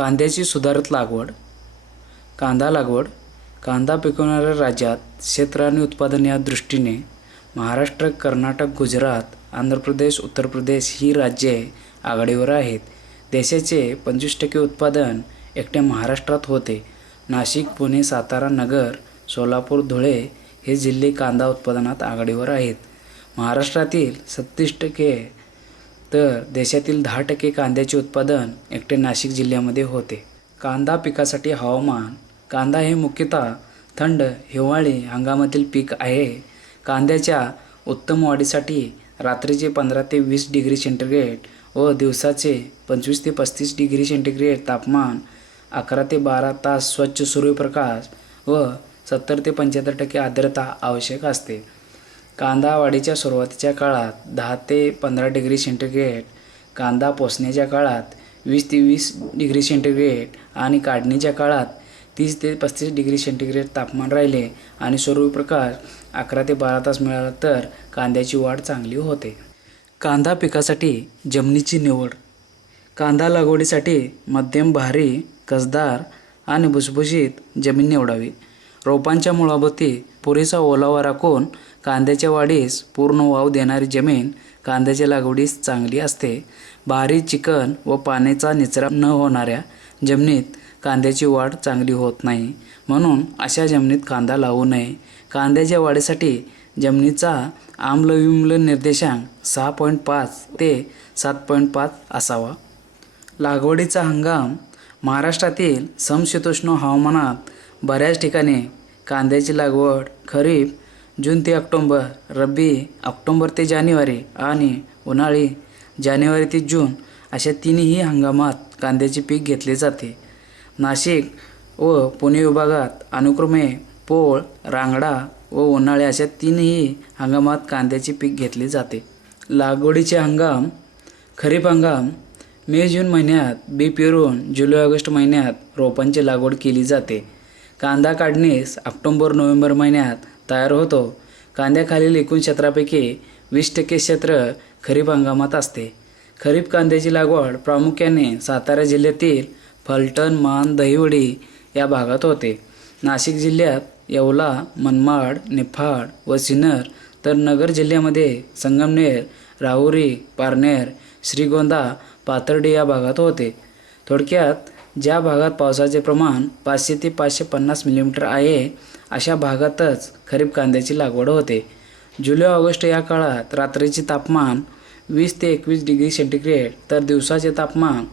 कांद्याची सुधारित लागवड. कांदा लागवड. कांदा पिकवणाऱ्या राज्यात क्षेत्र आणि उत्पादन या दृष्टीने महाराष्ट्र, कर्नाटक, गुजरात, आंध्र प्रदेश, उत्तर प्रदेश ही राज्ये आघाडीवर आहेत. देशाचे 25% उत्पादन एकट्या महाराष्ट्रात होते. नाशिक, पुणे, सातारा, नगर, सोलापूर, धुळे हे जिल्हे कांदा उत्पादनात आघाडीवर आहेत. महाराष्ट्रातील 37% तर देशातील 10% कांद्याचे उत्पादन एकट्या नाशिक जिल्ह्यामध्ये होते. कांदा पिकासाठी हवामान. कांदा हे मुख्यतः थंड हिवाळी हंगामातील पीक आहे. कांद्याच्या उत्तम वाढीसाठी रात्रीचे 15 ते 20 डिग्री सेंटीग्रेड व दिवसाचे 25 ते 35 डिग्री सेंटीग्रेड तापमान, 11 ते 12 तास स्वच्छ सूर्यप्रकाश व 70 ते 75% आर्द्रता आवश्यक असते. कांदा वाढीच्या सुरुवातीच्या काळात 10 ते 15 डिग्री सेंटीग्रेड, कांदा पोसण्याच्या काळात 20 ते 20 डिग्री सेंटीग्रेड आणि काढणीच्या काळात 30 ते 35 डिग्री सेंटीग्रेड तापमान राहिले आणि सूर्यप्रकाश 11 ते 12 तास मिळाला तर कांद्याची वाढ चांगली होते. कांदा पिकासाठी जमिनीची निवड. कांदा लागवडीसाठी मध्यम भारी, कसदार आणि भुसभुशीत जमीन निवडावी. रोपांच्या मुळाभोवती पुरेसा ओलावा राखून कांद्याच्या वाढीस पूर्ण वाव देणारी जमीन कांद्याच्या लागवडीस चांगली असते. भारी, चिकन व पाण्याचा निचरा न होणाऱ्या जमिनीत कांद्याची वाढ चांगली होत नाही, म्हणून अशा जमिनीत कांदा लावू नये. कांद्याच्या वाढीसाठी जमिनीचा आम्लविम्ल निर्देशांक 6.5 ते 7.5 असावा. लागवडीचा हंगाम. महाराष्ट्रातील समशीतोष्ण हवामानात बऱ्याच ठिकाणी कांद्याची लागवड खरीप जून ते ऑक्टोबर, रब्बी ऑक्टोबर ते जानेवारी आणि उन्हाळी जानेवारी ते जून अशा तिन्ही हंगामात कांद्याचे पीक घेतले जाते. नाशिक व पुणे विभागात अनुक्रमे पोळ, रांगडा व उन्हाळे अशा तीनही हंगामात कांद्याचे पीक घेतले जाते. लागवडीचे हंगाम. खरीप हंगाम. मे जून महिन्यात बी पेरून जुलै ऑगस्ट महिन्यात रोपांची लागवड केली जाते. कांदा काढणीस ऑक्टोबर नोव्हेंबर महिन्यात तयार होतो. कांद्याखालील एकूण क्षेत्रापैकी 20% क्षेत्र खरीप हंगामात असते. खरीप कांद्याची लागवड प्रामुख्याने सातारा जिल्ह्यातील फलटण, मान, दहिवडी या भागात होते. नाशिक जिल्ह्यात येवला, मनमाड, निफाड व सिन्नर तर नगर जिल्ह्यामध्ये संगमनेर, राहुरी, पारनेर, श्रीगोंदा, पाथर्डी या भागात होते. थोडक्यात ज्या भागात पावसाचे प्रमाण 500 ते 550 मिलीमीटर आहे अशा भागातच खरीप कांद्याची लागवड होते. जुलै ऑगस्ट या काळात रात्रीचे तापमान 20 ते 21 डिग्री सेंटीग्रेड तर दिवसाचे तापमान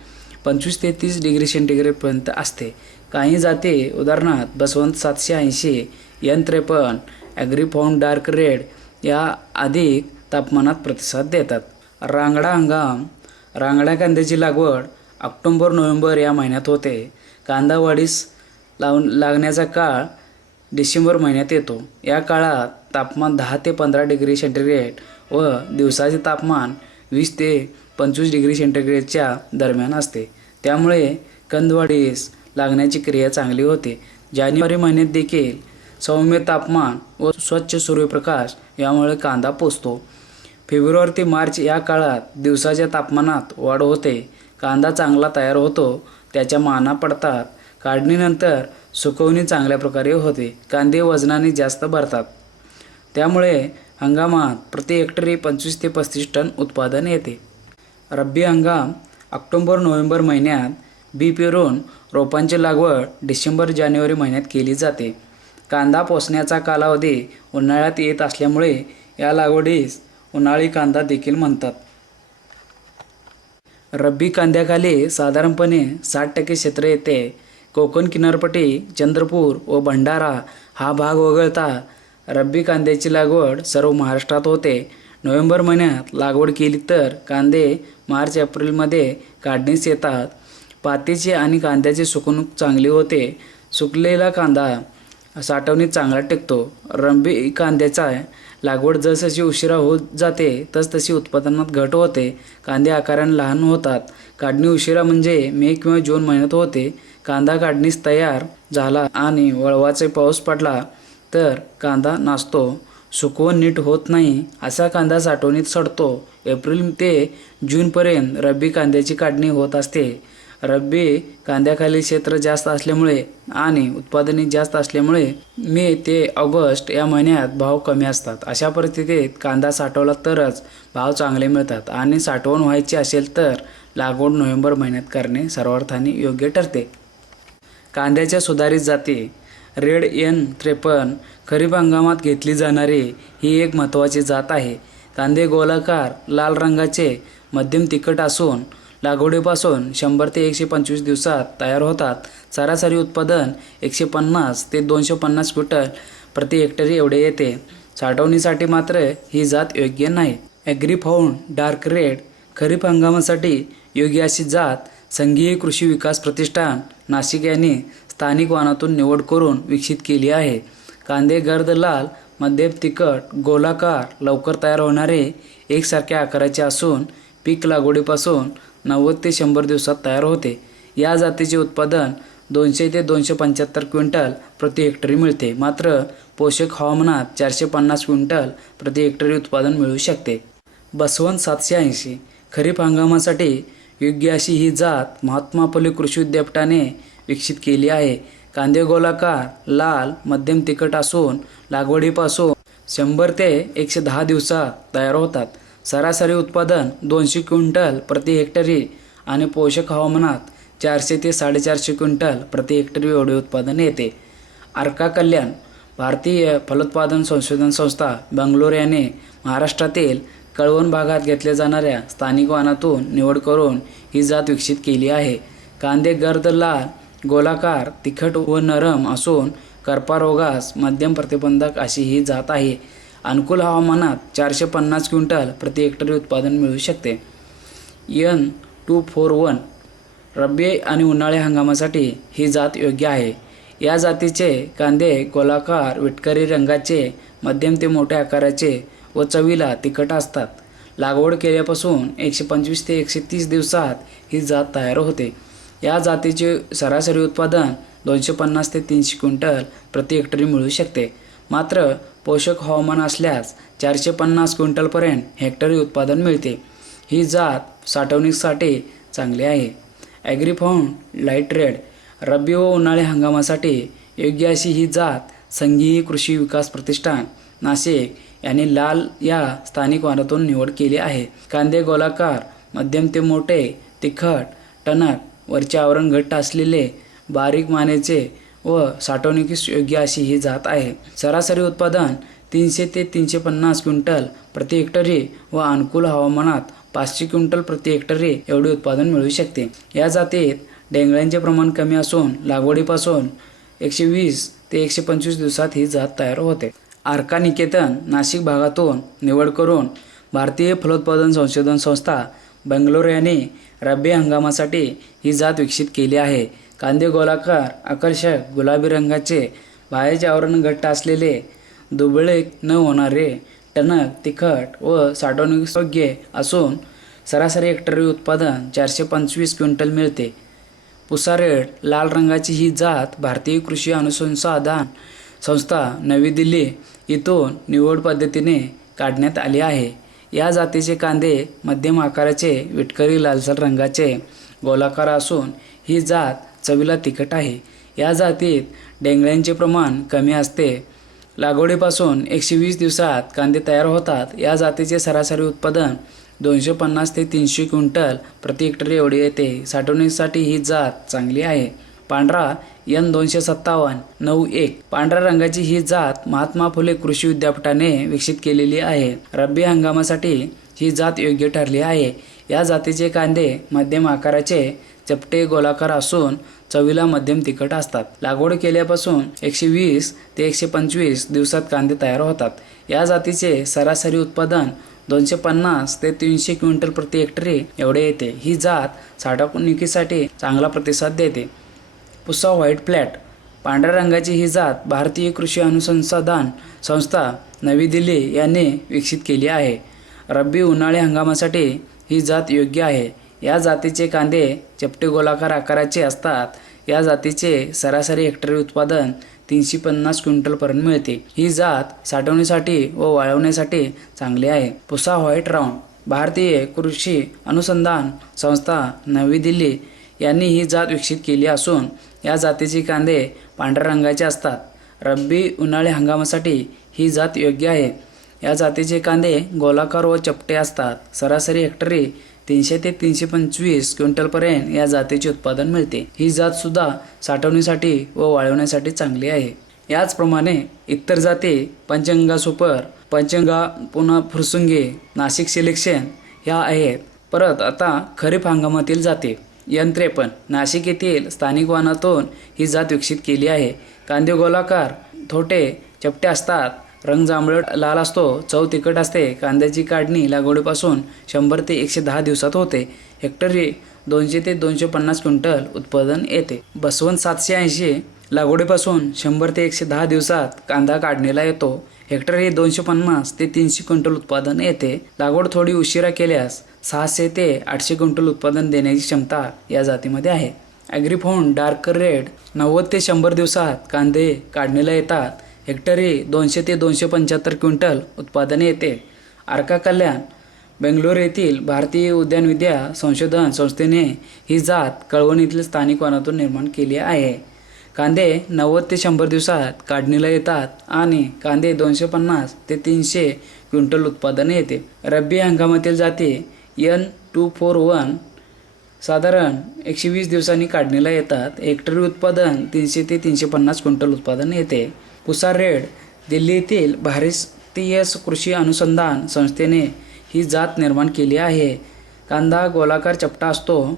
25 ते 30 डिग्री सेंटीग्रेडपर्यंत असते. काही जाती उदाहरणार्थ बसवंत 780, N53, ॲग्रीफाऊंड डार्क रेड या अधिक तापमानात प्रतिसाद देतात. रांगडा हंगाम. रांगडा कांद्याची लागवड ऑक्टोबर नोव्हेंबर या महिन्यात होते. कांदा वाढीस लागण्याचा काळ डिसेंबर महिन्यात येतो. या काळात तापमान 10 ते 15 डिग्री सेंटीग्रेड व दिवसाचे तापमान 20 ते 25 डिग्री सेंटीग्रेडच्या दरम्यान असते. त्यामुळे कंदवाढीस लागण्याची क्रिया चांगली होते. जानेवारी महिन्यात देखील सौम्य तापमान व स्वच्छ सूर्यप्रकाश यामुळे कांदा पोसतो. फेब्रुवारी ते मार्च या काळात दिवसाच्या तापमानात वाढ होते. कांदा चांगला तयार होतो. त्याच्या माना पडतात. काढणीनंतर सुकवणी चांगल्या प्रकारे होते. कांदे वजनाने जास्त भरतात. त्यामुळे हंगामात प्रति हेक्टरी 25 ते 35 टन उत्पादन येते. रब्बी हंगाम. ऑक्टोबर नोव्हेंबर महिन्यात बी पेरून रोपांची लागवड डिसेंबर जानेवारी महिन्यात केली जाते. कांदा पोसण्याचा कालावधी उन्हाळ्यात येत असल्यामुळे या लागवडीस उन्हाळी कांदा देखील म्हणतात. रब्बी कांद्याखाली साधारणपणे 60% क्षेत्र येते. कोकण किनारपट्टी, चंद्रपूर व भंडारा हा भाग वगळता रब्बी कांद्याची लागवड सर्व महाराष्ट्रात होते. नोव्हेंबर महिन्यात लागवड केली तर कांदे मार्च एप्रिलमध्ये काढणीस येतात. पातीची आणि कांद्याची सुकवणूक चांगली होते. सुकलेला कांदा साठवणीत चांगला टिकतो. रब्बी कांद्याचा लागवड जसजशी उशिरा होत जाते तसतशी उत्पादनात घट होते. कांदे आकाराने लहान होतात. काढणी उशिरा म्हणजे मे किंवा जून महिन्यात होते. कांदा काढणीस तयार झाला आणि वळवाचे पाऊस पडला तर कांदा नासतो. सुकवण नीट होत नाही असा कांदा साठवणीत सडतो. एप्रिल ते जूनपर्यंत रब्बी कांद्याची काढणी होत असते. रब्बी कांद्याखाली क्षेत्र जास्त असल्यामुळे आणि उत्पादने जास्त असल्यामुळे मे ते ऑगस्ट या महिन्यात भाव कमी असतात. अशा परिस्थितीत कांदा साठवला तरच भाव चांगले मिळतात आणि साठवण व्हायची असेल तर लागवड नोव्हेंबर महिन्यात करणे सर्वार्थाने योग्य ठरते. कांद्याच्या सुधारित जाती. रेड N53 खरीप हंगामात घेतली जाणारी ही एक महत्त्वाची जात आहे. कांदे गोलाकार लाल रंगाचे मध्यम तिखट असून लागवडीपासून 100 ते 125 दिवसात तयार होतात. सरासरी उत्पादन 150 ते 250 क्विंटल प्रति हेक्टरी एवढे येते. साठवणीसाठी मात्र ही जात योग्य नाही. ॲग्रीफाऊंड डार्क रेड खरीप हंगामासाठी योग्य अशी जात संघीय कृषी विकास प्रतिष्ठान नाशिक यांनी स्थानिक वाणातून निवड करून विकसित केली आहे. कांदे गर्द लाल मध्यम तिखट गोलाकार लवकर तयार होणारे एकसारख्या आकाराचे असून पीक लागवडीपासून 90 ते 100 दिवसात तयार होते. या जातीचे उत्पादन 200 ते 275 क्विंटल प्रति हेक्टरी मिळते. मात्र पोषक हवामानात 450 क्विंटल प्रति हेक्टरी उत्पादन मिळू शकते. बसवंत 780 खरीप हंगामासाठी योग्य अशी ही जात महात्मा फुले कृषी विद्यापीठाने विकसित केली आहे. कांदे गोलाकार लाल मध्यम तिखट असून लागवडीपासून 100 ते 110 दिवसात तयार होतात. सरासरी उत्पादन 200 क्विंटल प्रति हेक्टरी आणि पोषक हवामानात 400 ते 450 क्विंटल प्रति हेक्टरी एवढे उत्पादन येते. अर्का कल्याण भारतीय फलोत्पादन संशोधन संस्था बंगलोर याने महाराष्ट्रातील कळवण भागात घेतल्या जाणाऱ्या स्थानिक वाणातून निवड करून ही जात विकसित केली आहे. कांदे गर्द लाल गोलाकार तिखट व नरम असून करपा रोगास मध्यम प्रतिबंधक अशी ही जात आहे. अनुकूल हवामानात 450 क्विंटल प्रति हेक्टरी उत्पादन मिळू शकते. N241 रब्बी आणि उन्हाळी हंगामासाठी ही जात योग्य आहे. या जातीचे कांदे गोलाकार विटकरी रंगाचे मध्यम ते मोठ्या आकाराचे व चवीला तिखट असतात. लागवड केल्यापासून 125 ते 130 दिवसात ही जात तयार होते. या जातीचे सरासरी उत्पादन 250 ते 300 क्विंटल प्रति हेक्टरी मिळू शकते. मात्र पोषक हवामान असल्यास 450 क्विंटलपर्यंत हेक्टरी उत्पादन मिळते. ही जात साठवणीसाठी चांगली आहे. ॲग्रीफाऊंड लाईट रेड रब्बी व उन्हाळी हंगामासाठी योग्य अशी ही जात संघीय कृषी विकास प्रतिष्ठान नाशिक यांनी लाल या स्थानिक वाणातून निवड केली आहे. कांदे गोलाकार मध्यम ते मोठे तिखट टणक वरचे आवरण घट्ट असलेले बारीक मानेचे व साठवणुकीस योग्य अशी ही जात आहे. सरासरी उत्पादन 300 ते 350 क्विंटल प्रति हेक्टरी व अनुकूल हवामानात 500 क्विंटल प्रति हेक्टरी एवढे उत्पादन मिळू शकते. या जातीत डेंगळ्यांचे प्रमाण कमी असून लागवडीपासून 120 ते 125 दिवसात ही जात तयार होते. अर्का निकेतन नाशिक भागातून निवड करून भारतीय फलोत्पादन संशोधन संस्था बंगलोर यांनी रब्बी हंगामासाठी ही जात विकसित केली आहे. कांदे गोलाकार आकर्षक गुलाबी रंगाचे बाहेरचे आवरण घट्ट असलेले दुबळे न होणारे टणक तिखट व साठवणुकीयोग्य असून सरासरी हेक्टरी उत्पादन 425 क्विंटल मिळते. पुसा रेड लाल रंगाची ही जात भारतीय कृषी अनुसंधान संस्था नवी दिल्ली येथून निवड पद्धतीने काढण्यात आली आहे. या जातीचे कांदे मध्यम आकाराचे विटकरी लालसर रंगाचे गोलाकार असून ही जात चवीला तिखट आहे. या जातीत डेंगळ्यांचे प्रमाण कमी असते. लागवडीपासून 120 दिवसात कांदे तयार होतात. या जातीचे सरासरी उत्पादन 250 ते 300 क्विंटल प्रति हेक्टरी एवढे येते. साठवणुकीसाठी ही जात चांगली आहे. पांढरा N25791 पांढऱ्या रंगाची ही जात महात्मा फुले कृषी विद्यापीठाने विकसित केलेली आहे. रब्बी हंगामासाठी ही जात योग्य ठरली आहे. या जातीचे कांदे मध्यम आकाराचे चपटे गोलाकार असून चवीला मध्यम तिखट असतात. लागवड केल्यापासून 120 ते 125 दिवसात कांदे तयार होतात. या जातीचे सरासरी उत्पादन 250 ते 300 क्विंटल प्रति हेक्टरी एवढे येते. ही जात साठवणुकीसाठी चांगला प्रतिसाद देते. पुसा व्हाईट फ्लॅट पांढऱ्या रंगाची ही जात भारतीय कृषी अनुसंधान संस्था नवी दिल्ली यांनी विकसित केली आहे. रब्बी उन्हाळी हंगामासाठी ही जात योग्य आहे. या जातीचे कांदे चपटे गोलाकार आकाराचे असतात. या जातीचे सरासरी हेक्टरी उत्पादन 350 क्विंटलपर्यंत मिळते. ही जात साठवणीसाठी व वाळवण्यासाठी चांगली आहे. पुसा व्हाईट राऊंड भारतीय कृषी अनुसंधान संस्था नवी दिल्ली यांनी ही जात विकसित केली असून या जातीचे कांदे पांढऱ्या रंगाचे असतात. रब्बी उन्हाळी हंगामासाठी ही जात योग्य आहे. या जातीचे कांदे गोलाकार व चपटे असतात. सरासरी हेक्टरी 300 ते 325 क्विंटलपर्यंत या जातीचे उत्पादन मिळते. ही जात सुद्धा साठवणीसाठी व वाळवण्यासाठी चांगली आहे. याचप्रमाणे इतर जाती पंचगंगा सुपर, पंचगंगा पुन्हा फुरसुंगी, नाशिक सिलेक्शन ह्या आहेत. परत आता खरीप हंगामातील जाती N53 नाशिक येथील स्थानिक वाहनातून ही जात विकसित केली आहे. कांदे गोलाकार, थोटे, चपटे असतात. रंग जांभळट लाल असतो. चव तिखट असते. कांद्याची काढणी लागवडीपासून 100 ते 110 दिवसात होते. हेक्टरी 200 ते 250 क्विंटल उत्पादन येते. बसवंत 780 लागवडीपासून 100 ते 110 दिवसात कांदा काढणीला येतो. हेक्टरी 250 ते 300 क्विंटल उत्पादन येते. लागवड थोडी उशिरा केल्यास 600 ते 800 क्विंटल उत्पादन देण्याची क्षमता या जातीमध्ये आहे. ॲग्रीफाऊंड डार्क रेड 90 ते 100 दिवसात कांदे काढणीला येतात. हेक्टरी 200 ते 275 क्विंटल उत्पादन येते. अर्का कल्याण बेंगलोर येथील भारतीय उद्यानविद्या संशोधन संस्थेने ही जात कळवण येथील स्थानिक वनातून निर्माण केली आहे. कांदे 90 ते 100 दिवसात काढणीला येतात आणि कांदे 250 ते 300 क्विंटल उत्पादन येते. रब्बी हंगामातील जाती N241 साधारण 120 दिवसांनी काढणीला येतात. हेक्टरी उत्पादन 300 ते 350 क्विंटल उत्पादन येते. पुसा रेड दिल्ली येथील भारतीय कृषी अनुसंधान संस्थेने ही जात निर्माण केली आहे. कांदा गोलाकार चपटा असतो.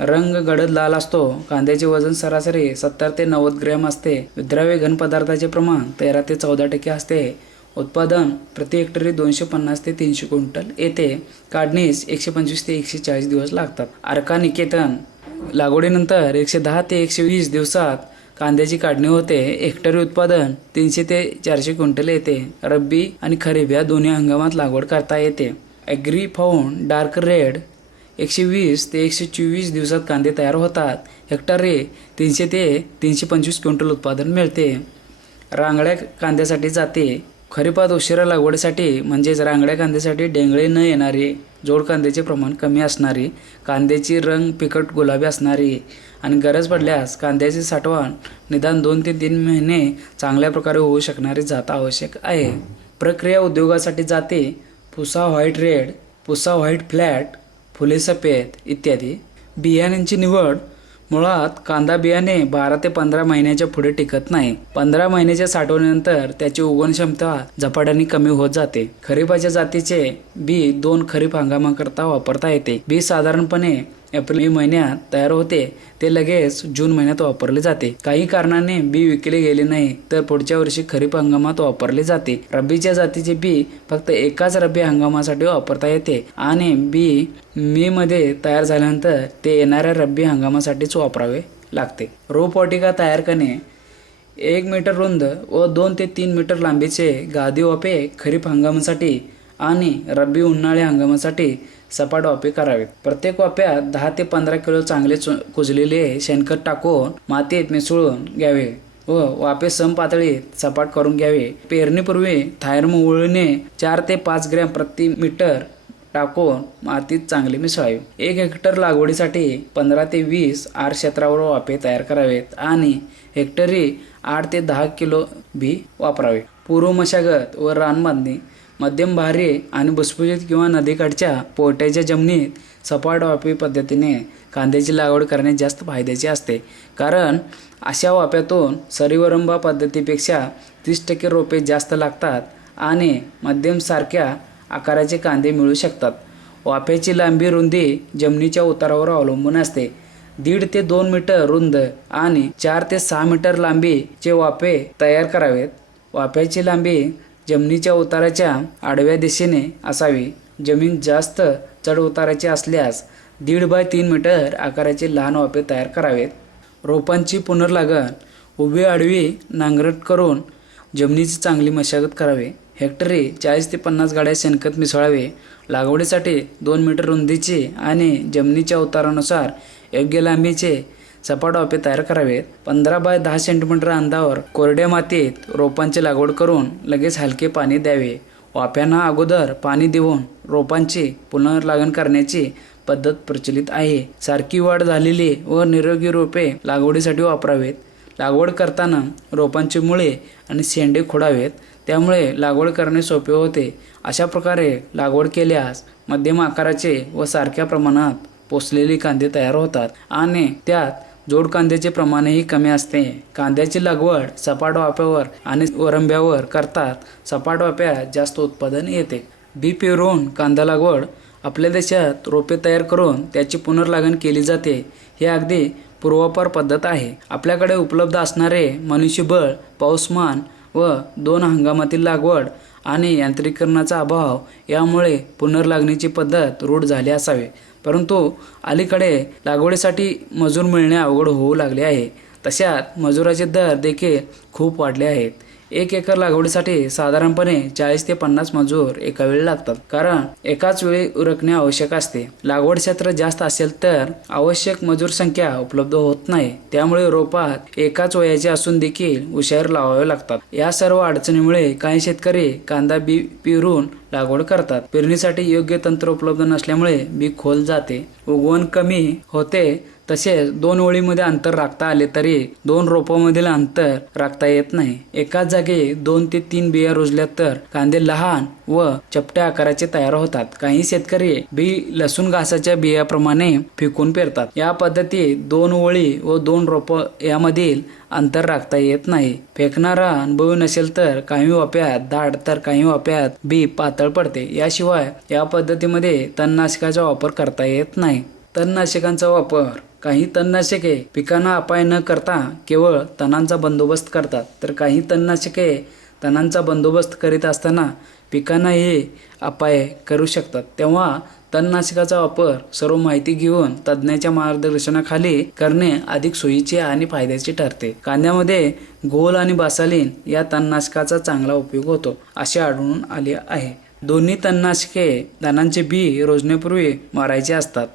रंग गडद लाल असतो. कांद्याचे वजन सरासरी 70 ते 90 ग्रॅम असते. विद्राव्य घन पदार्थाचे प्रमाण 13 ते 14% असते. उत्पादन प्रति हेक्टरी 250 ते 300 क्विंटल येते. काढणीस 125 ते 140 दिवस लागतात. अर्का निकेतन लागवडीनंतर 110 ते 120 दिवसात कांद्याची काढणी होते. हेक्टरी उत्पादन 300 ते 400 क्विंटल येते. रब्बी आणि खरीप या दोन्ही हंगामात लागवड करता येते. ॲग्रीफाऊंड डार्क रेड 120 ते 124 दिवसात कांदे तयार होतात. हेक्टरी 300 ते 325 क्विंटल उत्पादन मिळते. रांगड्या कांद्यासाठी जाते. खरीपात उशिरा लागवडीसाठी म्हणजेच रांगड्या कांद्यासाठी डेंगळे न येणारी, जोड कांद्याचे प्रमाण कमी असणारी, कांद्याची रंग फिकट गुलाबी असणारी आणि गरज पडल्यास कांद्याची साठवण निदान 2 ते 3 महिने चांगल्या प्रकारे होऊ शकणारी जात आवश्यक आहे. प्रक्रिया उद्योगासाठी जाते Pusa white red, Pusa white flat, Phule Safed इत्यादी. बियाण्यांची निवड मुळात कांदा बियाणे 12 ते 15 महिन्याच्या पुढे टिकत नाही. 15 महिन्याच्या साठवणीनंतर त्याची उगवण क्षमता झपाट्याने कमी होत जाते. खरीपाच्या जातीचे बी 2 खरीप हंगामाकरता वापरता येते. बी साधारणपणे एप्रिल मे महिन्यात तयार होते. ते लगेच जून महिन्यात वापरले जाते. काही कारणाने बी विकले गेले नाही तर पुढच्या वर्षी खरीप हंगामात वापरले जाते. रब्बीच्या जातीचे बी फक्त एकाच रब्बी हंगामासाठी वापरता येते आणि बी मे मध्ये तयार झाल्यानंतर ते येणाऱ्या रब्बी हंगामासाठीच वापरावे लागते. रोपवाटिका तयार करणे 1 मीटर रुंद व 2 ते 3 मीटर लांबीचे गादी वाफे खरीप हंगामासाठी आणि रब्बी उन्हाळी हंगामासाठी सपाट वाफे करावेत. प्रत्येक वाफ्यात 10 ते 15 किलो चांगले कुजलेले शेणखत टाकून मातीत मिसळून घ्यावे व वाफे समपातळीत सपाट करून घ्यावे. पेरणीपूर्वी थायरम उळीने 4 ते 5 ग्रॅम प्रति मीटर टाकून मातीत चांगले मिसळावे. 1 हेक्टर लागवडीसाठी 15 ते 20 आर क्षेत्रावर वाफे तयार करावेत आणि हेक्टरी 8 ते 10 किलो बी वापरावे. पूर्व मशागत व रानबांधणी मध्यम भारी आणि भुसभुशीत किंवा नदीकाठच्या पोट्याच्या जमिनीत सपाट वाफे पद्धतीने कांद्याची लागवड करणे जास्त फायद्याचे असते. कारण अशा वाफ्यातून सरीवरंबा पद्धतीपेक्षा 30% रोपे जास्त लागतात आणि मध्यम सारख्या आकाराचे कांदे मिळू शकतात. वाफ्याची लांबी रुंदी जमिनीच्या उतारावर अवलंबून असते. 1.5 ते 2 मीटर रुंद आणि 4 ते 6 मीटर लांबीचे वाफे तयार करावेत. वाफ्याची लांबी जमिनीच्या उताराच्या आडव्या दिशेने असावी. जमीन जास्त चढ उताराची असल्यास 1.5 बाय 3 मीटर आकाराचे लहान वाफे तयार करावेत. रोपांची पुनर्लागण उभी आडवी नांगरट करून जमिनीची चांगली मशागत करावी. हेक्टरी 40 ते 50 गाड्या शेणखत मिसळावे. लागवडीसाठी 2 मीटर रुंदीची आणि जमिनीच्या उतारानुसार योग्य लांबीचे सपाट वाफे तयार करावेत. 15 बाय 10 सेंटीमीटर अंतरावर कोरड्या मातीत रोपांची लागवड करून लगेच हलके पाणी द्यावे. वाफ्यांना अगोदर पाणी देऊन रोपांची पुनर्लागण करण्याची पद्धत प्रचलित आहे. सारखी वाढ झालेली व निरोगी रोपे लागवडीसाठी वापरावेत. लागवड करताना रोपांची मुळे आणि शेंडे खोडावेत, त्यामुळे लागवड करणे सोपे होते. अशा प्रकारे लागवड केल्यास मध्यम आकाराचे व सारख्या प्रमाणात पोसलेले कांदे तयार होतात आणि त्यात जोड कांद्याचे प्रमाणही कमी असते. कांद्याची लागवड सपाट वाफ्यावर आणि वरंब्यावर करतात. सपाट वाफ्यात जास्त उत्पादन येते. बी पेरून कांदा लागवड. आपल्या देशात रोपे तयार करून त्याची पुनर्लागण केली जाते. हे अगदी पूर्वापार पद्धत आहे. आपल्याकडे उपलब्ध असणारे मनुष्यबळ, पाऊसमान व 2 हंगामातील लागवड आणि यांत्रिकीकरणाचा अभाव यामुळे पुनर्लागणीची पद्धत रूढ झाली असावी. परंतु अलीकडे लागवडीसाठी मजूर मिळणे अवघड होऊ लागले आहे. तशात मजुराचे दर देखील खूप वाढले आहेत. 1 एकर लागवडीसाठी साधारणपणे 40 ते 50 मजूर एका वेळी लागतात, कारण एकाच वेळी उरकणे आवश्यक असते. लागवड क्षेत्र जास्त असेल तर आवश्यक मजूर संख्या उपलब्ध होत नाही. त्यामुळे रोपात एकाच वयाचे असून देखील उशार लावावे लागतात. या सर्व अडचणीमुळे काही शेतकरी कांदा बी पेरून लागवड करतात. पेरणीसाठी योग्य तंत्र उपलब्ध नसल्यामुळे बी खोल जाते, उगवण कमी होते. तसेच 2 ओळीमध्ये अंतर राखता आले तरी 2 रोपांमधील अंतर राखता येत नाही. एकाच जागी 2 ते 3 बिया रुजल्या तर कांदे लहान व चपट्या आकाराचे तयार होतात. काही शेतकरी बी लसूण घासाच्या बियाप्रमाणे फेकून पेरतात. या पद्धतीत 2 ओळी व 2 रोप यामधील अंतर राखता येत नाही. फेकणारा अनुभवी नसेल तर काही वाफ्यात दाट तर काही वाफ्यात बी पातळ पडते. याशिवाय या पद्धतीमध्ये तणनाशकाचा वापर करता येत नाही. तणनाशकांचा वापर. काही तणनाशके पिकांना अपाय न करता केवळ तणांचा बंदोबस्त करतात, तर काही तणनाशके तणांचा बंदोबस्त करीत असताना पिकांनाही अपाय करू शकतात. तेव्हा तणनाशकाचा वापर सर्व माहिती घेऊन तज्ज्ञाच्या मार्गदर्शनाखाली करणे अधिक सोयीचे आणि फायद्याचे ठरते. कांद्यामध्ये गोल आणि बासालिन या तणनाशकाचा चांगला उपयोग होतो असे आढळून आले आहे. दोन्ही तणनाशके दाणांचे बी रोजण्यापूर्वी मारायचे असतात.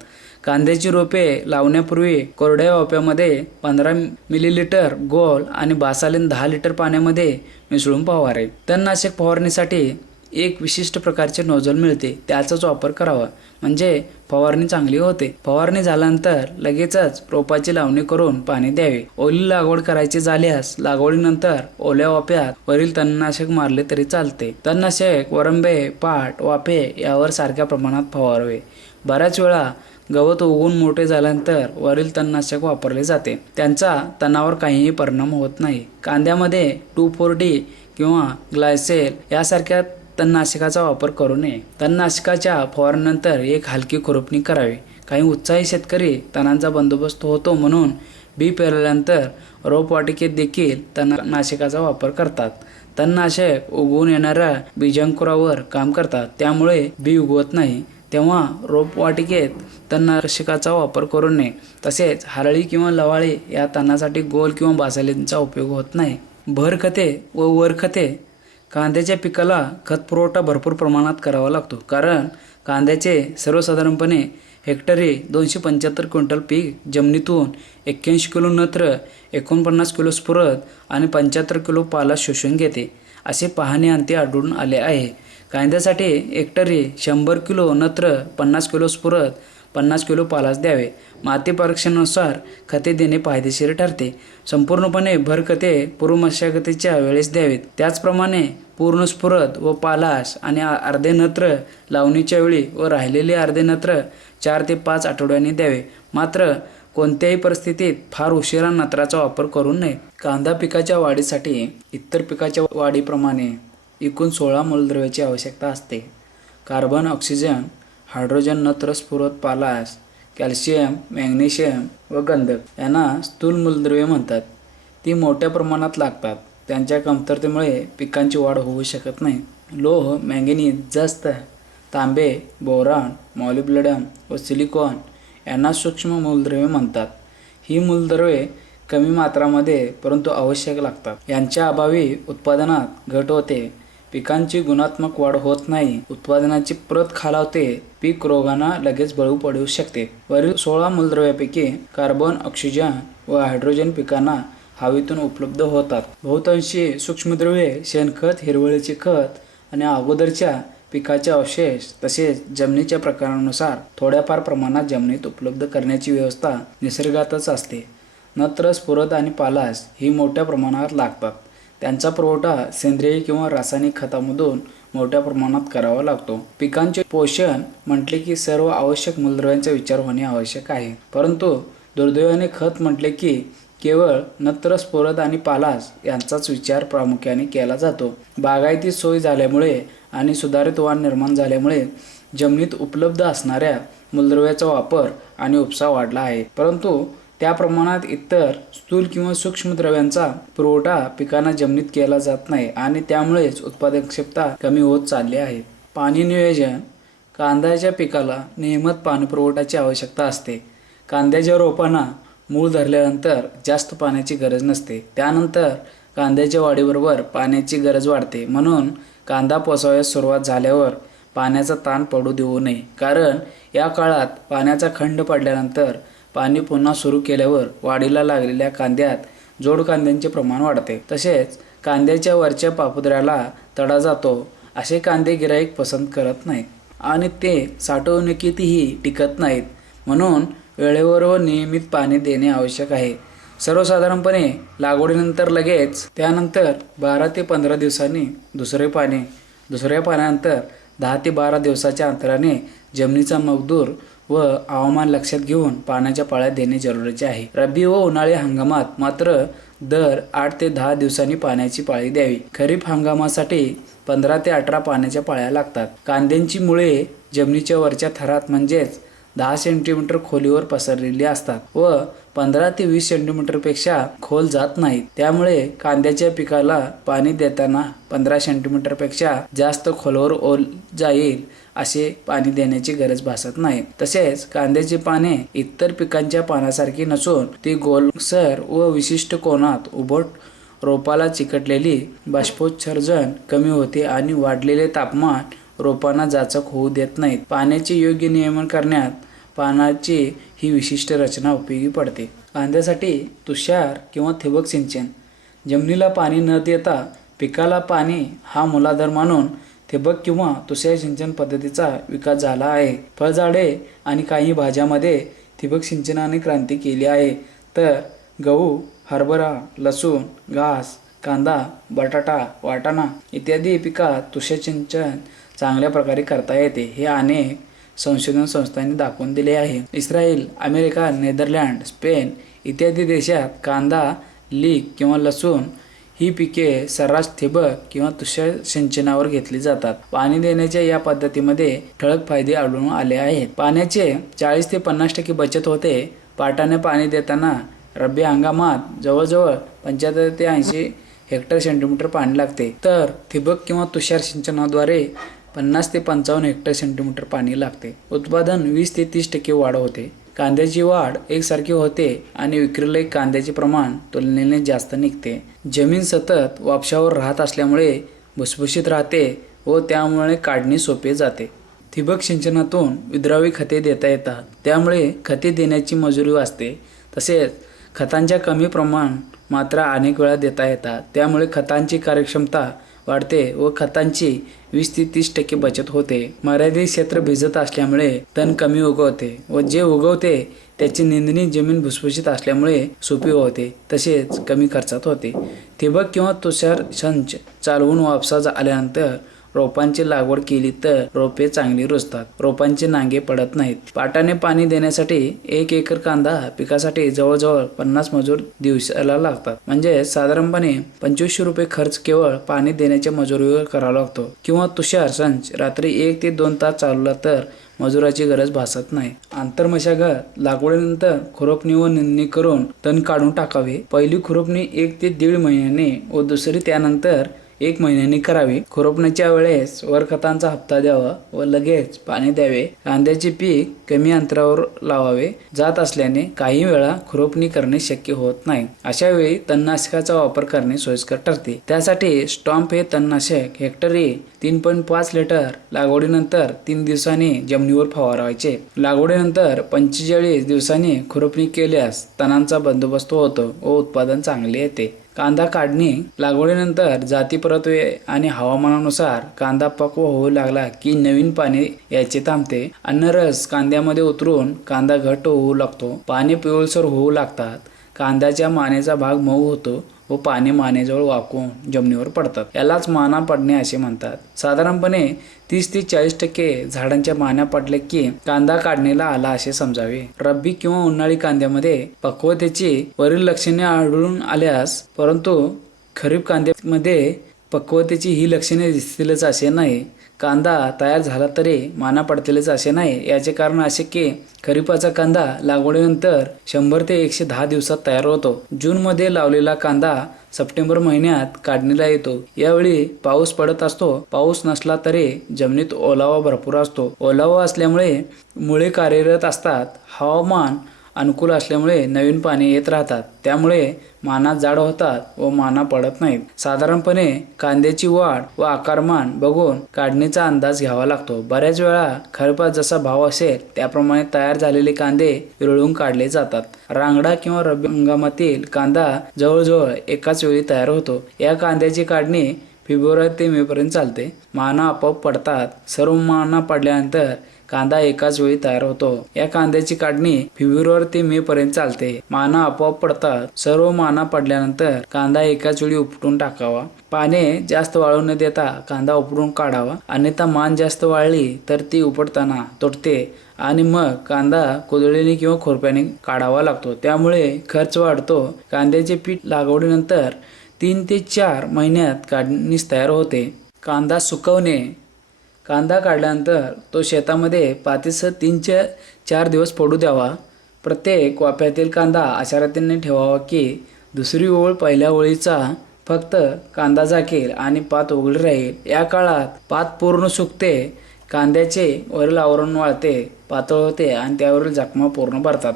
कांद्याची रोपे लावण्यापूर्वी कोरड्या वाफ्यामध्ये 15 मिलीलिटर गोल आणि बासालिन 10 लिटर पाण्यामध्ये मिसळून फवारे. तणनाशक फवारणीसाठी एक विशिष्ट प्रकारचे नोझल मिळते, त्याचाच वापर करावा, म्हणजे फवारणी चांगली होते. फवारणी झाल्यानंतर लगेचच रोपाची लावणी करून पाणी द्यावे. ओली लागवड करायची झाल्यास लागवडीनंतर ओल्या वाफ्यात वरील तणनाशक मारले तरी चालते. तणनाशक वरंबे, पाट, वाफे यावर सारख्या प्रमाणात फवारावे. बऱ्याच वेळा गवत उगवून मोठे झाल्यानंतर वरील तणनाशक वापरले जाते. त्यांचा तणावर काहीही परिणाम होत नाही. कांद्यामध्ये 2,4-D किंवा ग्लायसेल यासारख्या तणनाशकाचा वापर करू नये. तणनाशकाच्या फवारणीनंतर एक हलकी खुरपणी करावी. काही उत्साही शेतकरी तणांचा बंदोबस्त होतो म्हणून बी पेरल्यानंतर रोपवाटिकेत देखील तणनाशकाचा वापर करतात. तणनाशक उगवून येणाऱ्या बीजांकुरावर काम करतात, त्यामुळे बी उगवत नाही. तेव्हा रोपवाटिकेत तणनाशकाचा वापर करू नये. तसेच हरळी किंवा लवाळी या तणासाठी गोल किंवा बासालिनचा उपयोग होत नाही. भरखते व वरखते. कांद्याच्या पिकाला खत पुरवठा भरपूर प्रमाणात करावा लागतो, कारण कांद्याचे सर्वसाधारणपणे हेक्टरी 275 क्विंटल पीक जमिनीतून 81 किलो नत्र, 49 किलो स्फुरद आणि 75 किलो पाला शोषून घेते, असे पाहणीअंती आढळून आले आहे. कांद्यासाठी हेक्टरी 100 किलो नत्र, 50 किलो स्फुरद, 50 किलो पालास द्यावे. माती परीक्षणानुसार खते देणे फायदेशीर ठरते. संपूर्णपणे भरखते पूर्व मशागतीच्या वेळेस द्यावेत. त्याचप्रमाणे पूर्ण स्फुरद व पालाश आणि अर्धे नत्र लावणीच्या वेळी व राहिलेले अर्धे नत्र 4 ते 5 आठवड्यांनी द्यावे. मात्र कोणत्याही परिस्थितीत फार उशिरा नत्राचा वापर करू नये. कांदा पिकाच्या वाढीसाठी इतर पिकाच्या वाढीप्रमाणे एकूण 16 मूलद्रव्याची आवश्यकता असते. कार्बन, ऑक्सिजन, हायड्रोजन, नत्र, स्फुरद, पालाश, कॅल्शियम, मॅग्नेशियम व गंधक यांना स्थूल मूलद्रव्ये म्हणतात. ती मोठ्या प्रमाणात लागतात. त्यांच्या कमतरतेमुळे पिकांची वाढ होऊ शकत नाही. लोह, मॅंगनीज, जस्त, तांबे, बोरान, मॉलिब्डेनम व सिलिकॉन यांना सूक्ष्म मूलद्रव्ये म्हणतात. ही मूलद्रव्ये कमी मात्रामध्ये परंतु आवश्यक लागतात. यांच्या अभावी उत्पादनात घट होते. पिकांची गुणात्मक वाढ होत नाही. उत्पादनाची प्रत खालावते. पीक रोगांना लगेच बळी पडू शकते. वरील 16 मूलद्रव्यापैकी कार्बन, ऑक्सिजन व हायड्रोजन पिकांना हवेतून उपलब्ध होतात. बहुतांशी सूक्ष्मद्रव्ये शेणखत, हिरवळीचे खत आणि अगोदरच्या पिकाचे अवशेष तसेच जमिनीच्या प्रकारानुसार थोड्याफार प्रमाणात जमिनीत उपलब्ध करण्याची व्यवस्था निसर्गातच असते. नत्र, स्फुरद आणि पालाश ही मोठ्या प्रमाणात लागतात. त्यांचा पुरवठा सेंद्रिय किंवा रासायनिक खतामधून मोठ्या प्रमाणात करावा लागतो. पिकांचे पोषण म्हटले की सर्व आवश्यक मूलद्रव्यांचा विचार होणे आवश्यक आहे, परंतु दुर्दैवाने खत म्हटले की केवळ नत्र, स्फुरद आणि पालाश यांचाच विचार प्रामुख्याने केला जातो. बागायती सोय झाल्यामुळे आणि सुधारित वाण निर्माण झाल्यामुळे जमिनीत उपलब्ध असणाऱ्या मूलद्रव्याचा वापर आणि उपसा वाढला आहे, परंतु त्या प्रमाणात इतर स्थूल किंवा सूक्ष्म द्रव्यांचा पुरवठा पिकांना जमिनीत केला जात नाही आणि त्यामुळेच उत्पादनक्षमता कमी होत चालली आहे. पाणी नियोजन. कांद्याच्या पिकाला नियमित पाणीपुरवठ्याची आवश्यकता असते. कांद्याच्या रोपांना मूळ धरल्यानंतर जास्त पाण्याची गरज नसते. त्यानंतर कांद्याच्या वाढीबरोबर पाण्याची गरज वाढते. म्हणून कांदा पोसावयास सुरुवात झाल्यावर पाण्याचा ताण पडू देऊ नये, कारण या काळात पाण्याचा खंड पडल्यानंतर पाणी पुन्हा सुरू केल्यावर वाढीला लागलेल्या कांद्यात जोड कांद्यांचे प्रमाण वाढते. तसेच कांद्याच्या वरच्या पापुद्र्याला तडा जातो. असे कांदे गिराईक पसंत करत नाहीत आणि ते साठवणुकीतही टिकत नाहीत. म्हणून वेळेवर व नियमित पाणी देणे आवश्यक आहे. सर्वसाधारणपणे लागवडीनंतर लगेच त्यानंतर 12 ते 15 दिवसांनी दुसरे पाणी, दुसऱ्या पाण्यानंतर 10 ते 12 दिवसाच्या अंतराने जमिनीचा मजदूर व हवामान लक्षात घेऊन पाण्याच्या पाळ्या देणे जरुरीचे आहे. रब्बी व उन्हाळी हंगामात मात्र दर 8 ते 10 दिवसांनी पाण्याची पाळी द्यावी. खरीप हंगामासाठी 15 ते 18 पाण्याच्या पाळ्या लागतात. कांद्यांची मुळे जमिनीच्या वरच्या थरात म्हणजेच 10 सेंटीमीटर खोलीवर पसरलेली असतात व 15 ते 20 सेंटीमीटरपेक्षा खोल जात नाहीत. त्यामुळे कांद्याच्या पिकाला पाणी देताना 15 सेंटीमीटरपेक्षा जास्त खोलवर ओल जाईल असे पाणी देण्याची गरज भासत नाही. तसेच कांद्याची पाने इतर पिकांच्या पानासारखी नसून ती गोलसर व विशिष्ट कोनात उभट रोपाला चिकटलेली बाष्पोत्सर्जन कमी होते आणि वाढलेले तापमान रोपांना जाचक होऊ देत नाहीत. पाण्याचे योग्य नियमन करण्यात पानाची ही विशिष्ट रचना उपयोगी पडते. कांद्यासाठी तुषार किंवा ठिबक सिंचन. जमिनीला पाणी न देता पिकाला पाणी हा मूलाधार मानून ठिबक किंवा तुषार सिंचन पद्धतीचा विकास झाला आहे. फळझाडे आणि काही भाज्यामध्ये ठिबक सिंचनाने क्रांती केली आहे, तर गहू, हरभरा, लसूण, घास, कांदा, बटाटा, वाटाणा इत्यादी पिकात तुषार सिंचन चांगल्या प्रकारे करता येते. हे अनेक संशोधन संस्थांनी दाखवून दिले आहे. इस्रायल, अमेरिका, नेदरलँड, स्पेन इत्यादी देशात कांदा, लीक किंवा लसूण ही पिके सर्रास ठिबक किंवा तुषार सिंचनावर घेतली जातात. पाणी देण्याच्या या पद्धतीमध्ये ठळक फायदे आढळून आले आहेत. पाण्याचे 40 ते 50% बचत होते. पाटाने पाणी देताना रब्बी हंगामात जवळजवळ 75 ते 80 हेक्टर सेंटीमीटर पाणी लागते, तर ठिबक किंवा तुषार सिंचनाद्वारे 50 ते 55 हेक्टर सेंटीमीटर पाणी लागते. उत्पादन 20 ते 30% वाढ होते. कांद्याची वाढ एकसारखी होते आणि विक्रीला कांद्याचे प्रमाण तुलनेने जास्त निघते. जमीन सतत वापशावर राहत असल्यामुळे भुसभुशीत राहते व त्यामुळे काढणी सोपे जाते. ठिबक सिंचनातून विद्रावी खते देता येतात, त्यामुळे खते देण्याची मजुरी वाचते. तसेच खतांच्या कमी प्रमाण मात्रा अनेक वेळा देता येतात, त्यामुळे खतांची कार्यक्षमता वाढते व खतांची 20 ते 30% बचत होते. मर्यादित क्षेत्र भिजत असल्यामुळे तण कमी उगवते व जे उगवते त्याची निंदणी जमीन भुसभुशीत असल्यामुळे सोपी होते, तसेच कमी खर्चात होते. ठिबक किंवा तुषार संच चालवून वापसा आल्यानंतर रोपांची लागवड केली तर रोपे चांगली रुजतात, रोपांचे नांगे पडत नाहीत. पाटाने पाणी देण्यासाठी 1 एकर कांदा पिकासाठी जवळजवळ 50 मजूर दिवसाला लागतात. म्हणजे साधारणपणे 2500 रुपये खर्च केवळ पाणी देण्याच्या मजुरीवर करावा लागतो. किंवा तुषार संच रात्री 1 ते 2 तास चालवला तर मजुराची गरज भासत नाही. आंतरमशागत. लागवडीनंतर खुरपणी व निंदणी करून तण काढून टाकावे. पहिली खुरपणी 1 ते 1.5 महिन्याने व दुसरी त्यानंतर 1 महिन्याने करावी. खुरपणीच्या वेळेस वरखतांचा हप्ता द्यावा व लगेच पाणी द्यावे. कांद्याचे पीक कमी अंतरावर लावावे जात असल्याने काही वेळा खुरपणी करणे शक्य होत नाही. अशा वेळी तणनाशकाचा वापर करणे सोयीस्कर ठरते. त्यासाठी स्टॉम्प हे तणनाशक हेक्टरी 3.5 लिटर लागवडीनंतर 3 दिवसांनी जमिनीवर फवारायचे. लागवडीनंतर 45 दिवसांनी खुरपणी केल्यास तणांचा बंदोबस्त होतो व उत्पादन चांगले येते. कांदा काढणी लागवडीनंतर जाती परत्वे आणि हवामानानुसार कांदा पक्व होऊ लागला की नवीन पाणी याचे थांबते. अन्नरस कांद्यामध्ये उतरून कांदा घट्ट होऊ लागतो. पाने पिवळसर होऊ लागतात. कांद्याच्या मानेचा भाग मऊ होतो व पाने मानेजवळ वाकून जमिनीवर पडतात. यालाच माना पडणे असे म्हणतात. साधारणपणे 30 ते 40% झाडांच्या मान्या पडल्या की कांदा काढणीला आला असे समजावे. रब्बी किंवा उन्हाळी कांद्यामध्ये पक्वतेची वरील लक्षणे आढळून आल्यास, परंतु खरीप कांद्यामध्ये पक्वतेची ही लक्षणे दिसतीलच असे नाही. कांदा तयार झाला तरी माना पडतीलच असे नाही. याचे कारण असे की खरीपाचा कांदा लागवडीनंतर 100 ते 110 दिवसात तयार होतो. जूनमध्ये लावलेला कांदा सप्टेंबर महिन्यात काढणीला येतो. यावेळी पाऊस पडत असतो. पाऊस नसला तरी जमिनीत ओलावा भरपूर असतो. ओलावा असल्यामुळे मुळे कार्यरत असतात. हवामान अनुकूल असल्यामुळे नवीन पाणी येत राहतात. त्यामुळे माना जाड होतात व माना पडत नाहीत. साधारणपणे कांद्याची वाढ व आकारमान बघून काढणीचा अंदाज घ्यावा लागतो. बऱ्याच वेळा खरीपात जसा भाव असेल त्याप्रमाणे तयार झालेले कांदे विरळून काढले जातात. रांगडा किंवा रब्बी हंगामातील कांदा जवळजवळ एकाच वेळी तयार होतो. या कांद्याची काढणी फेब्रुवारी ते मे पर्यंत चालते. माना आपोआप पडतात. सर्व माना पडल्यानंतर कांदा एकाच वेळी तयार होतो. या कांद्याची काढणी फेब्रुवारी ते मे पर्यंत चालते. माना आपोआप पडतात. सर्व माना पडल्यानंतर कांदा एकाच वेळी उपटून टाकावा. पाने जास्त वाळू न देता कांदा उपटून काढावा. अन्यथा मान जास्त वाळली तर ती उपटताना तुटते आणि मग कांदा कुदळीने किंवा खुरप्याने काढावा लागतो. त्यामुळे खर्च वाढतो. कांद्याचे पीठ लागवडीनंतर 3 ते 4 महिन्यात काढणीस तयार होते. कांदा सुकवणे. कांदा काढल्यानंतर तो शेतामध्ये पातीसह 3 ते 4 दिवस पडू द्यावा. प्रत्येक वाफ्यातील कांदा अशा रीतीने ठेवावा की दुसरी ओळ पहिल्या ओळीचा फक्त कांदा झाकेल आणि पात उघडी राहील. या काळात पात पूर्ण सुकते. कांद्याचे वरील आवरण वाळते, पातळ होते आणि त्यावरील जखमा पूर्ण भरतात.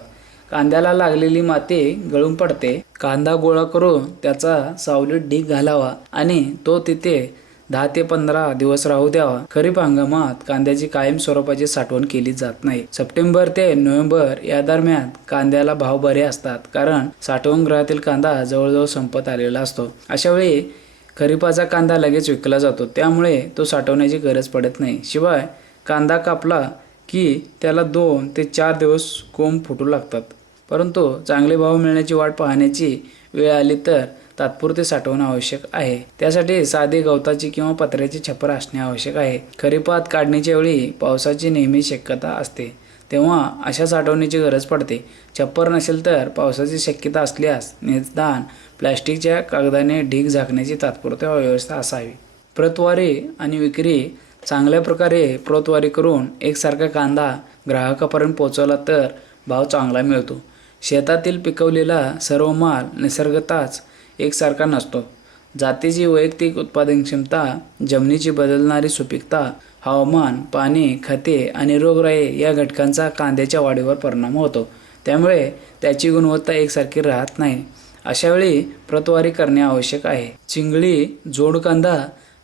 कांद्याला लागलेली माती गळून पडते. कांदा गोळा करून त्याचा सावलीत ढीग घालावा आणि तो तिथे 10 ते 15 दिवस राहू द्यावा. खरीप हंगामात कांद्याची कायम स्वरूपाची साठवण केली जात नाही. सप्टेंबर ते नोव्हेंबर या दरम्यान कांद्याला भाव बरे असतात, कारण साठवणगृहातील कांदा जवळजवळ संपत आलेला असतो. अशा वेळी खरीपाचा कांदा लगेच विकला जातो. त्यामुळे तो साठवण्याची गरज पडत नाही. शिवाय कांदा कापला की त्याला 2 ते 4 दिवस कोंब फुटू लागतात. परंतु चांगले भाव मिळण्याची वाट पाहण्याची वेळ आली तर तात्पुरते साठवणे आवश्यक आहे. त्यासाठी साधे गवताची किंवा पत्र्याची छप्पर असणे आवश्यक आहे. खरीपात काढणीच्या वेळी पावसाची नेहमी शक्यता असते, तेव्हा अशा साठवणीची गरज पडते. छप्पर नसेल तर पावसाची शक्यता असल्यास निदान प्लॅस्टिकच्या कागदाने ढीग झाकण्याची तात्पुरती व्यवस्था असावी. प्रतवारी आणि विक्री. चांगल्या प्रकारे प्रतवारी करून एकसारखा कांदा ग्राहकापर्यंत पोहोचवला तर भाव चांगला मिळतो. शेतातील पिकवलेला सर्व माल निसर्गतःच एकसारखा नसतो. जातीची वैयक्तिक उत्पादन क्षमता, जमिनीची बदलणारी सुपीकता, हवामान, पाणी, खते आणि रोगराई या घटकांचा कांद्याच्या वाढीवर परिणाम होतो. त्यामुळे त्याची गुणवत्ता एकसारखी राहत नाही. अशावेळी प्रतवारी करणे आवश्यक आहे. चिंगळी, जोड कांदा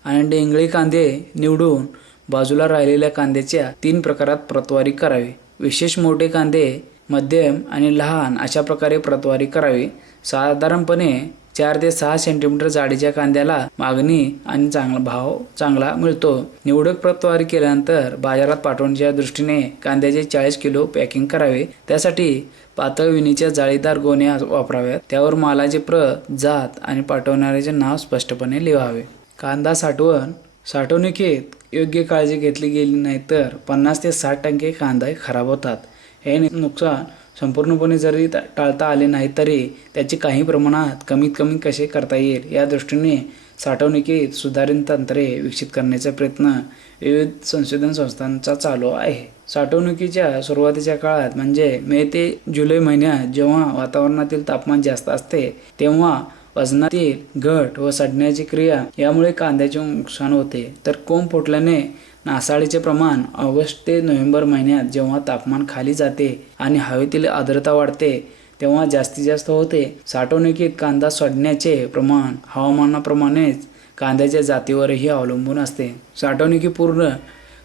आणि डेंगळी कांदे निवडून बाजूला राहिलेल्या कांद्याच्या 3 प्रकारात प्रतवारी करावी. विशेष मोठे कांदे, मध्यम आणि लहान अशा प्रकारे प्रतवारी करावी. साधारणपणे 4 ते 6 सेंटीमीटर जाडीच्या कांद्याला मागणी आणि भाव चांगला मिळतो. निवडक प्रतवारी केल्यानंतर बाजारात पाठवण्याच्या दृष्टीने कांद्याचे 40 किलो पॅकिंग करावे. त्यासाठी पातळ विणीच्या जाळीदार गोण्या वापराव्यात. त्यावर मालाची प्रत, जात आणि पाठवणाऱ्याचे नाव स्पष्टपणे लिहावे. कांदा साठवण. साठवणुकीत योग्य काळजी घेतली गेली नाही तर 50 ते 60% कांदा खराब होतात. हे नुकसान संपूर्णपणे जरी टाळता आले नाही तरी त्याची काही प्रमाणात कमीत कमी कसे करता येईल या दृष्टीने साठवणुकीत सुधारित तंत्रे विकसित करण्याचा प्रयत्न विविध संशोधन संस्थांचा चालू आहे. साठवणुकीच्या सुरुवातीच्या काळात म्हणजे मे ते जुलै महिन्यात जेव्हा वातावरणातील तापमान जास्त असते तेव्हा वजनातील घट व सडण्याची क्रिया यामुळे कांद्याचे नुकसान होते. तर कोंब फुटल्याने नासाळीचे प्रमाण ऑगस्ट ते नोव्हेंबर महिन्यात जेव्हा तापमान खाली जाते आणि हवेतील आर्द्रता वाढते तेव्हा जास्तीत जास्त होते. साठवणुकीत कांदा सडण्याचे प्रमाण हवामानाप्रमाणेच कांद्याच्या जातीवरही अवलंबून असते. साठवणुकीपूर्वी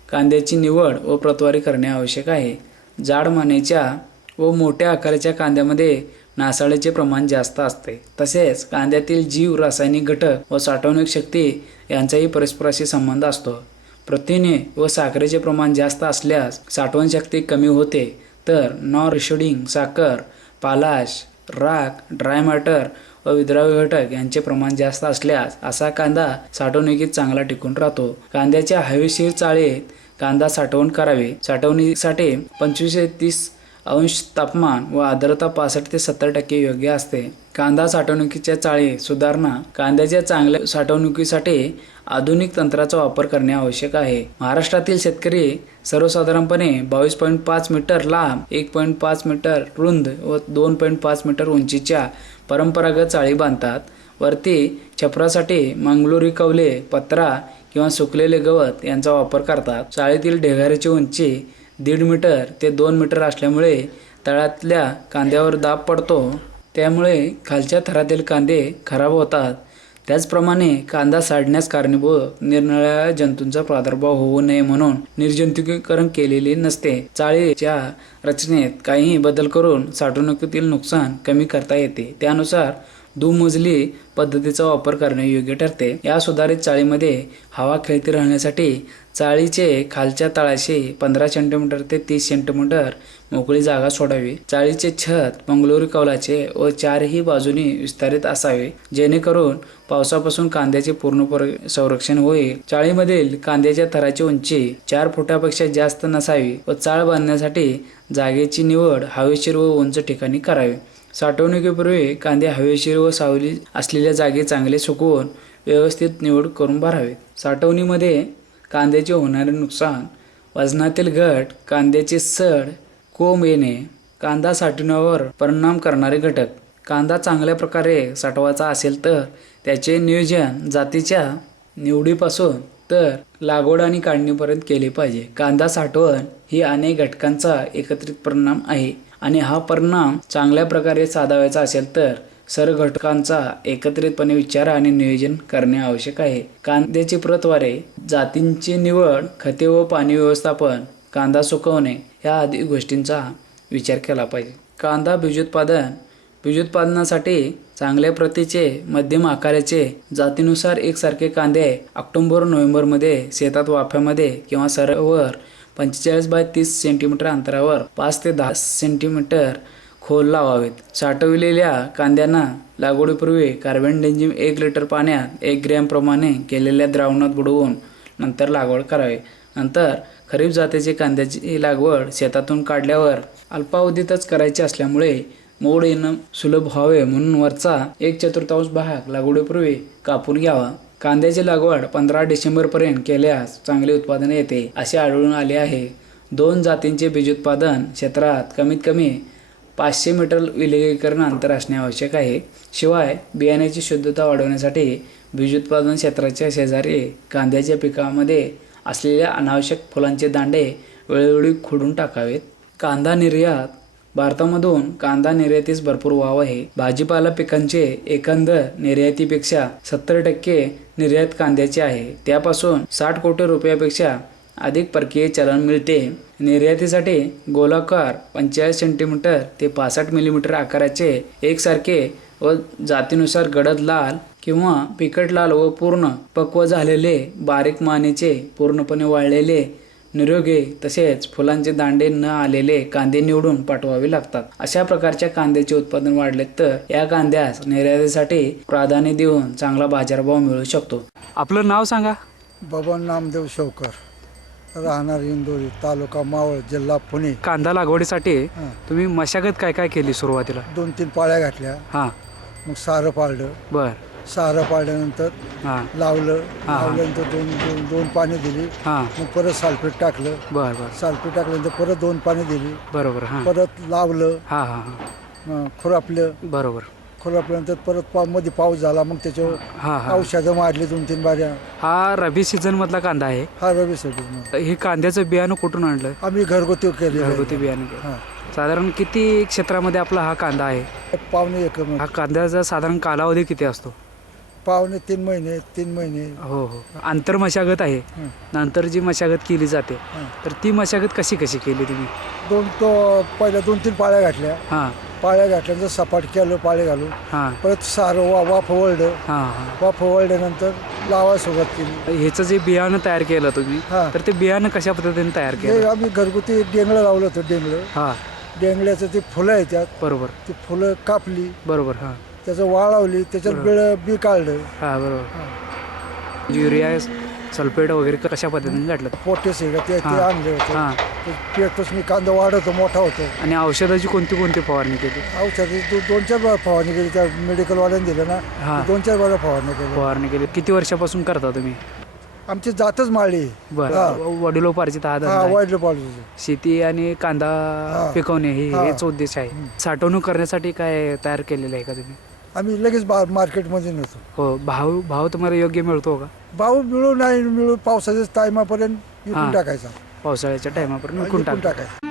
कांद्याची निवड व प्रतवारी करणे आवश्यक आहे. जाड मानेच्या व मोठ्या आकाराच्या कांद्यामध्ये नासाळीचे प्रमाण जास्त असते. तसेच कांद्यातील जीव, रासायनिक घटक व साठवणूक शक्ती यांचाही परस्पराशी संबंध असतो. प्रथिने व साखरेचे प्रमाण जास्त असल्यास साठवण शक्ती कमी होते, तर नॉन रिशोडिंग साखर, पालाश, राख, ड्राय मॅटर व विद्राव्य घटक यांचे प्रमाण जास्त असल्यास असा कांदा साठवणुकीत चांगला टिकून राहतो. कांद्याच्या हवेशीर चाळीत कांदा साठवण करावी. साठवणुकीसाठी 25 ते 30 अंश तापमान व आर्द्रता 65 ते 70% योग्य असते. कांदा साठवणुकीच्या चाळी सुधारणा. कांद्याच्या चांगल्या साठवणुकीसाठी आधुनिक तंत्राचा वापर करणे आवश्यक आहे. महाराष्ट्रातील शेतकरी सर्वसाधारणपणे 22.5 मीटर लांब, 1.5 मीटर रुंद व 2.5 मीटर उंचीच्या परंपरागत चाळी बांधतात. वरती छपरासाठी मंगलोरी कवले, पत्रा किंवा सुकलेले गवत यांचा वापर करतात. चाळीतील ढेगाऱ्याची उंची 1.5 मीटर ते 2 मीटर असल्यामुळे तळातल्या कांद्यावर दाब पडतो, त्यामुळे खालच्या थरातील कांदे खराब होतात. त्याचप्रमाणे कांदा साडण्यास कारणीभूत निरनिराळ्या जंतूंचा प्रादुर्भाव होऊ नये म्हणून निर्जंतुकीकरण केलेले नसते. चाळीच्या रचनेत काहीही बदल करून साठवणुकीतील नुकसान कमी करता येते. त्यानुसार दुमजली पद्धतीचा वापर करणे योग्य ठरते. या सुधारित चाळीमध्ये हवा खेळती राहण्यासाठी चाळीचे खालच्या तळाशी 15 सेंटीमीटर ते 30 सेंटीमीटर मोकळी जागा सोडावी. चाळीचे छत मंगलोरी कौलाचे व चारही बाजूनी विस्तारित असावे, जेणेकरून पावसापासून कांद्याचे पूर्णपणे संरक्षण होईल. चाळीमधील कांद्याच्या थराची उंची 4 फुटापेक्षा जास्त नसावी व चाळ बांधण्यासाठी जागेची निवड हवेशीर व उंच ठिकाणी करावी. साठवणुकीपूर्वी कांदे हवेशीर व सावली असलेल्या जागी चांगले सुकवून व्यवस्थित निवड करून भरावे. साठवणीमध्ये कांद्याचे होणारे नुकसान. वजनातील घट, कांद्याची सड, कोंब येणे, कांदा साठवण्यावर परिणाम करणारे घटक. कांदा चांगल्या प्रकारे साठवायचा असेल तर त्याचे नियोजन जातीच्या निवडीपासून तर लागवड आणि काढणीपर्यंत केले पाहिजे. कांदा साठवण ही अनेक घटकांचा एकत्रित परिणाम आहे आणि हा परिणाम चांगल्या प्रकारे साधावायचा असेल तर सर्व घटकांचा एकत्रितपणे विचार आणि नियोजन करणे आवश्यक आहे. कांद्याची प्रतवारे, जातींची निवड, खते व पाणी व्यवस्थापन, कांदा सुकवणे या आदी गोष्टींचा विचार केला पाहिजे. कांदा बीजोत्पादन. बीजोत्पादनासाठी चांगल्या प्रतीचे, मध्यम आकाराचे, जातीनुसार एकसारखे कांदे ऑक्टोबर-नोव्हेंबरमध्ये शेतात वाफ्यामध्ये किंवा सरावर 45 बाय 30 सेंटीमीटर अंतरावर 5 ते 10 सेंटीमीटर खोल लावावेत. साठवलेल्या कांद्यांना लागवडीपूर्वी कार्बेंडाझिम 1 लिटर पाण्यात 1 ग्रॅम प्रमाणे केलेल्या द्रावणात बुडवून नंतर लागवड करावी. नंतर खरीप जातीची कांद्याची लागवड शेतातून काढल्यावर अल्पावधीतच करायची असल्यामुळे मोड येणं सुलभ व्हावे म्हणून वरचा 1/4 भाग लागवडीपूर्वी कापून घ्यावा. कांद्याची लागवड 15 डिसेंबरपर्यंत केल्यास चांगले उत्पादन येते असे आढळून आले आहे. 2 जातींचे बीजोत्पादन क्षेत्रात कमीत कमी 500 मीटर विलगीकरण अंतर असणे आवश्यक आहे. शिवाय बियाण्याची शुद्धता वाढवण्यासाठी बीजोत्पादन क्षेत्राच्या शेजारी कांद्याच्या पिकामध्ये असलेल्या अनावश्यक फुलांचे दांडे वेळोवेळी खोडून टाकावेत. कांदा निर्यात. भारतामधून कांदा निर्यातीस भरपूर वाव आहे. भाजीपाला पिकांचे एकंदर निर्यातीपेक्षा 70% निर्यात कांद्याचे आहे. त्यापासून 60 कोटी रुपयापेक्षा अधिक परकीय चलन मिळते. निर्यातीसाठी गोलाकार 45 सेंटीमीटर ते 65 मिलीमीटर आकाराचे एकसारखे व जातीनुसार गडद लाल किंवा फिकट लाल व पूर्ण पक्व झालेले बारीक मानेचे, पूर्णपणे वाळलेले, निरोगी तसेच फुलांचे दांडे न आलेले कांदे निवडून पाठवावे लागतात. अशा प्रकारच्या कांद्याचे उत्पादन वाढले तर या कांद्यास निर्यातीसाठी प्राधान्य देऊन चांगला बाजारभाव मिळू शकतो. आपलं नाव सांगा. बबन नामदेव शौकर, राहणार इंदोरी, तालुका मावळ, जिल्हा पुणे. कांदा लागवडीसाठी तुम्ही मशागत काय काय केली सुरुवातीला? 2-3 पाळ्या घातल्या. मग सारं पाळलं. बर. सारं पाळल्यानंतर लावलं. लावल्यानंतर दोन पाणी दिली. मग परत सालपीठ टाकलं. बर बर. सालपीठ टाकल्यानंतर परत 2 पाणी दिली. बरोबर. परत लावलं. खुरापलं. बरोबर. खुरापल्यानंतर परत मध्ये पाऊस झाला. मग त्याच्यावर औषधं मारली 2-3 बाऱ्या. हा रबी सीझन मधला कांदा आहे. हा रबी सीझन. हे कांद्याचं बियाणं कुठून आणलं? आम्ही घरगुती केले. घरगुती बियाणं. साधारण किती क्षेत्रामध्ये आपला हा कांदा आहे? 1.25 एकर. हा कांद्याचा साधारण कालावधी किती असतो? 3 महिने. हो. आंतर मशागत आहे. नंतर जी मशागत केली जाते तर ती मशागत कशी केली तुम्ही? पहिल्या 2-3 पाळ्या घातल्या. पाळ्या घातल्यानंतर सपाट केलं पाळे घालून, हां परत सारं वाफ वळलं, हां हां वाफ वळल्यानंतर लावायला सुरुवात केली. ह्याचं जे बियाणं तयार केलं तुम्ही हां. तर ते बियाणं कशा पद्धतीने तयार हे केलं? आम्ही घरगुती डेंगळं लावलं होतं. डेंगळं हां डेंगळ्याचं ते फुलं आहे त्यात, बरोबर ती फुलं कापली, बरोबर हां त्याचं वाळवली, त्याच्यात बी काढलं. हां बरोबर. युरिया सल्फेट वगैरे कशा पद्धतीने घातलं? पोटेस आहे का ते हां. आणले होते. हां ते पेटपासून कांदा वाढवतो, मोठा होतो. आणि औषधाची कोणती कोणती फवारणी केली? औषधी 2-4 बार फवारणी केली. त्या मेडिकलवाल्याने दिलं ना, हां 2-4 बार फवारणी केली. फवारणी केली. किती वर्षापासून करता तुम्ही? आमची जातच माळी. बरं वडिलोपार्जित हा धंदा हा आहे. वाढलं पाहिजे. शेती आणि कांदा हां. पिकवणे हां. हेच उद्देश आहे. साठवणूक करण्यासाठी काय तयार केलेलं आहे का तुम्ही? आम्ही लगेच मार्केटमध्ये नेतो. हो भाव तुम्हाला योग्य मिळतो का? भाव मिळू नाही मिळू, पावसाच्या टायमापर्यंत हां. विकून टाकायचा. पावसाळ्याच्या टायमापर्यंत विकून टाका. टाकायचा.